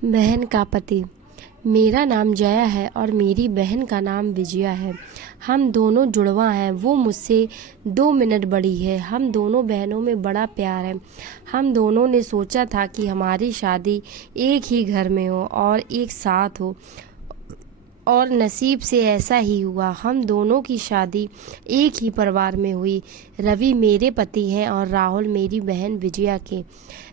बहन का पति। मेरा नाम जया है और मेरी बहन का नाम विजया है। हम दोनों जुड़वा हैं। वो मुझसे 2 मिनट बड़ी है। हम दोनों बहनों में बड़ा प्यार है। हम दोनों ने सोचा था कि हमारी शादी एक ही घर में हो और एक साथ हो, और नसीब से ऐसा ही हुआ। हम दोनों की शादी एक ही परिवार में हुई। रवि मेरे पति हैं और राहुल मेरी बहन विजया के।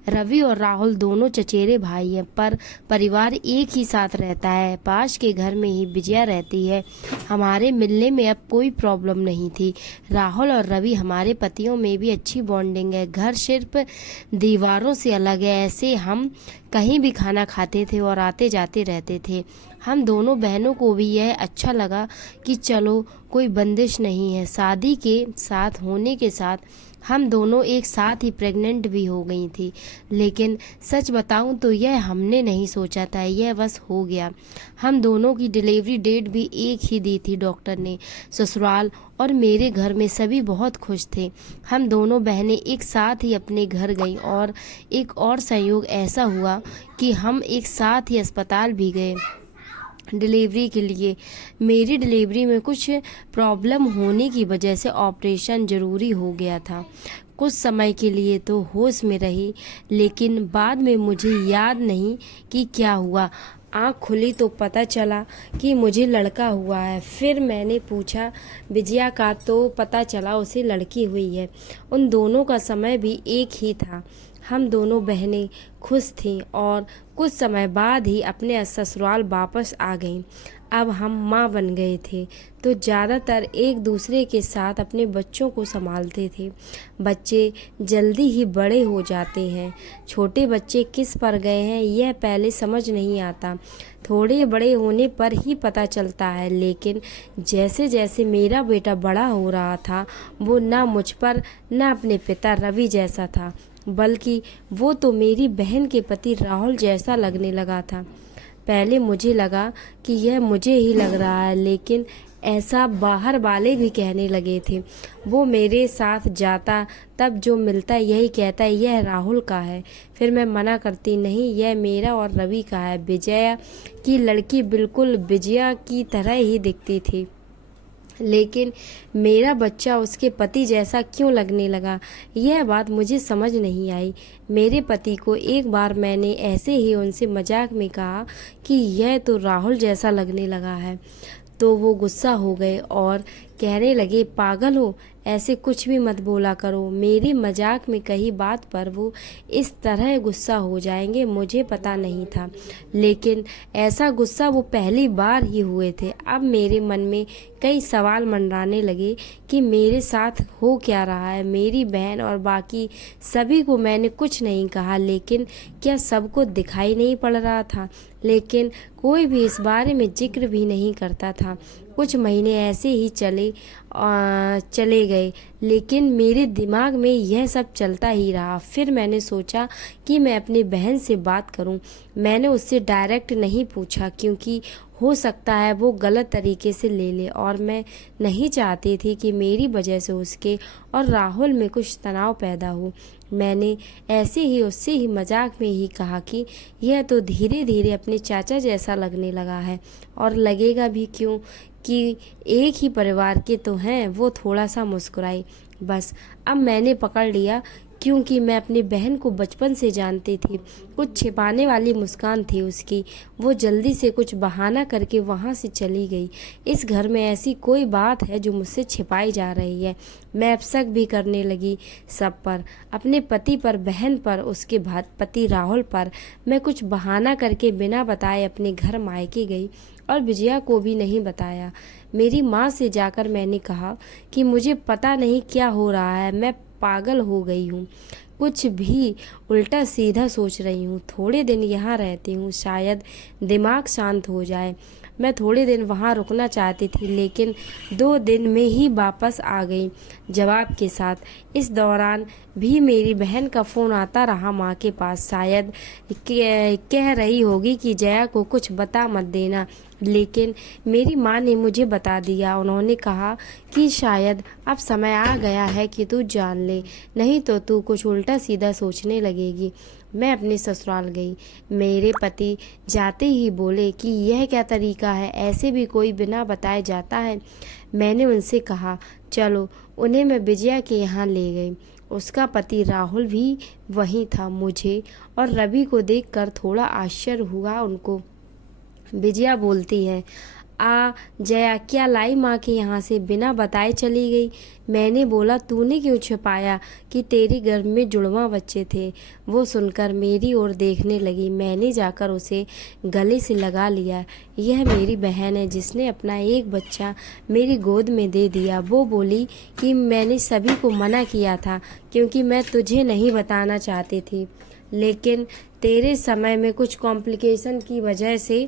रवि और राहुल दोनों चचेरे भाई हैं, पर परिवार एक ही साथ रहता है। पास के घर में ही विजया रहती है। हमारे मिलने में अब कोई प्रॉब्लम नहीं थी। राहुल और रवि हमारे पतियों में भी अच्छी बॉन्डिंग है। घर सिर्फ दीवारों से अलग है। ऐसे हम कहीं भी खाना खाते थे और आते जाते रहते थे। हम दोनों बहनों को भी यह अच्छा लगा कि चलो कोई बंदिश नहीं है। शादी के साथ होने के साथ हम दोनों एक साथ ही प्रेग्नेंट भी हो गई थी, लेकिन सच बताऊं तो यह हमने नहीं सोचा था, यह बस हो गया। हम दोनों की डिलीवरी डेट भी एक ही दी थी डॉक्टर ने। ससुराल और मेरे घर में सभी बहुत खुश थे। हम दोनों बहनें एक साथ ही अपने घर गईं और एक और संयोग ऐसा हुआ कि हम एक साथ ही अस्पताल भी गए डिलीवरी के लिए। मेरी डिलीवरी में कुछ प्रॉब्लम होने की वजह से ऑपरेशन ज़रूरी हो गया था। कुछ समय के लिए तो होश में रही, लेकिन बाद में मुझे याद नहीं कि क्या हुआ। आँख खुली तो पता चला कि मुझे लड़का हुआ है। फिर मैंने पूछा विजया का, तो पता चला उसे लड़की हुई है। उन दोनों का समय भी एक ही था। हम दोनों बहनें खुश थीं और कुछ समय बाद ही अपने ससुराल वापस आ गईं। अब हम माँ बन गए थे तो ज़्यादातर एक दूसरे के साथ अपने बच्चों को संभालते थे। बच्चे जल्दी ही बड़े हो जाते हैं। छोटे बच्चे किस पर गए हैं यह पहले समझ नहीं आता, थोड़े बड़े होने पर ही पता चलता है। लेकिन जैसे जैसे मेरा बेटा बड़ा हो रहा था, वो ना मुझ पर ना अपने पिता रवि जैसा था, बल्कि वो तो मेरी बहन के पति राहुल जैसा लगने लगा था। पहले मुझे लगा कि यह मुझे ही लग रहा है, लेकिन ऐसा बाहर वाले भी कहने लगे थे। वो मेरे साथ जाता तब जो मिलता यही कहता यह राहुल का है। फिर मैं मना करती, नहीं यह मेरा और रवि का है। विजया की लड़की बिल्कुल विजया की तरह ही दिखती थी, लेकिन मेरा बच्चा उसके पति जैसा क्यों लगने लगा, यह बात मुझे समझ नहीं आई। मेरे पति को एक बार मैंने ऐसे ही उनसे मजाक में कहा कि यह तो राहुल जैसा लगने लगा है, तो वो गुस्सा हो गए और कहने लगे, पागल हो, ऐसे कुछ भी मत बोला करो। मेरी मजाक में कही बात पर वो इस तरह गुस्सा हो जाएंगे मुझे पता नहीं था, लेकिन ऐसा गुस्सा वो पहली बार ही हुए थे। अब मेरे मन में कई सवाल मंडराने लगे कि मेरे साथ हो क्या रहा है। मेरी बहन और बाकी सभी को मैंने कुछ नहीं कहा, लेकिन क्या सबको दिखाई नहीं पड़ रहा था? लेकिन कोई भी इस बारे में जिक्र भी नहीं करता था। कुछ महीने ऐसे ही चले गए, लेकिन मेरे दिमाग में यह सब चलता ही रहा। फिर मैंने सोचा कि मैं अपनी बहन से बात करूं। मैंने उससे डायरेक्ट नहीं पूछा, क्योंकि हो सकता है वो गलत तरीके से ले ले, और मैं नहीं चाहती थी कि मेरी वजह से उसके और राहुल में कुछ तनाव पैदा हो। मैंने ऐसे ही उससे ही मजाक में ही कहा कि यह तो धीरे धीरे अपने चाचा जैसा लगने लगा है, और लगेगा भी क्यों कि एक ही परिवार के तो हैं। वो थोड़ा सा मुस्कुराई। बस अब मैंने पकड़ लिया, क्योंकि मैं अपनी बहन को बचपन से जानती थी। कुछ छिपाने वाली मुस्कान थी उसकी। वो जल्दी से कुछ बहाना करके वहाँ से चली गई। इस घर में ऐसी कोई बात है जो मुझसे छिपाई जा रही है। मैं अब शक भी करने लगी सब पर, अपने पति पर, बहन पर, उसके पति राहुल पर। मैं कुछ बहाना करके बिना बताए अपने घर मायके गई और विजया को भी नहीं बताया। मेरी माँ से जाकर मैंने कहा कि मुझे पता नहीं क्या हो रहा है, मैं पागल हो गई हूँ, कुछ भी उल्टा सीधा सोच रही हूँ। थोड़े दिन यहाँ रहती हूँ, शायद दिमाग शांत हो जाए। मैं थोड़े दिन वहाँ रुकना चाहती थी, लेकिन 2 दिन में ही वापस आ गई जवाब के साथ। इस दौरान भी मेरी बहन का फ़ोन आता रहा माँ के पास। शायद कह रही होगी कि जया को कुछ बता मत देना, लेकिन मेरी माँ ने मुझे बता दिया। उन्होंने कहा कि शायद अब समय आ गया है कि तू जान ले, नहीं तो तू कुछ उल्टा सीधा सोचने लगेगी। मैं अपने ससुराल गई। मेरे पति जाते ही बोले कि यह क्या तरीका है, ऐसे भी कोई बिना बताए जाता है। मैंने उनसे कहा चलो, उन्हें मैं विजया के यहाँ ले गई। उसका पति राहुल भी वहीं था। मुझे और रवि को देखकर थोड़ा आश्चर्य हुआ उनको। विजया बोलती है, जया क्या लाई माँ के यहाँ से बिना बताए चली गई। मैंने बोला तूने क्यों छिपाया कि तेरे गर्भ में जुड़वा बच्चे थे। वो सुनकर मेरी ओर देखने लगी। मैंने जाकर उसे गले से लगा लिया। यह मेरी बहन है जिसने अपना एक बच्चा मेरी गोद में दे दिया। वो बोली कि मैंने सभी को मना किया था क्योंकि मैं तुझे नहीं बताना चाहती थी, लेकिन तेरे समय में कुछ कॉम्प्लिकेशन की वजह से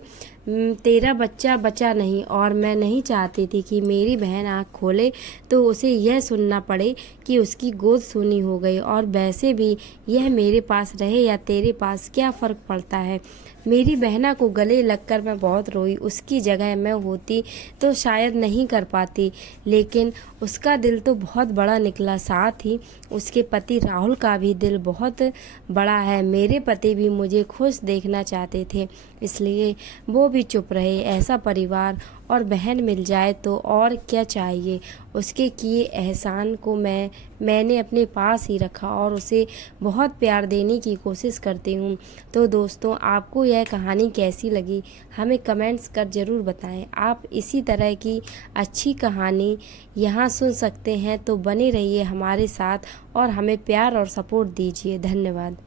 तेरा बच्चा बचा नहीं, और मैं नहीं चाहती थी कि मेरी बहन आँख खोले तो उसे यह सुनना पड़े कि उसकी गोद सूनी हो गई। और वैसे भी यह मेरे पास रहे या तेरे पास क्या फ़र्क पड़ता है। मेरी बहना को गले लगकर मैं बहुत रोई। उसकी जगह मैं होती तो शायद नहीं कर पाती, लेकिन उसका दिल तो बहुत बड़ा निकला। साथ ही उसके पति राहुल का भी दिल बहुत बड़ा है। मेरे पति भी मुझे खुश देखना चाहते थे, इसलिए वो भी चुप रहे। ऐसा परिवार और बहन मिल जाए तो और क्या चाहिए। उसके किए एहसान को मैंने अपने पास ही रखा और उसे बहुत प्यार देने की कोशिश करती हूँ। तो दोस्तों, आपको यह कहानी कैसी लगी हमें कमेंट्स कर ज़रूर बताएं। आप इसी तरह की अच्छी कहानी यहाँ सुन सकते हैं, तो बने रहिए हमारे साथ और हमें प्यार और सपोर्ट दीजिए। धन्यवाद।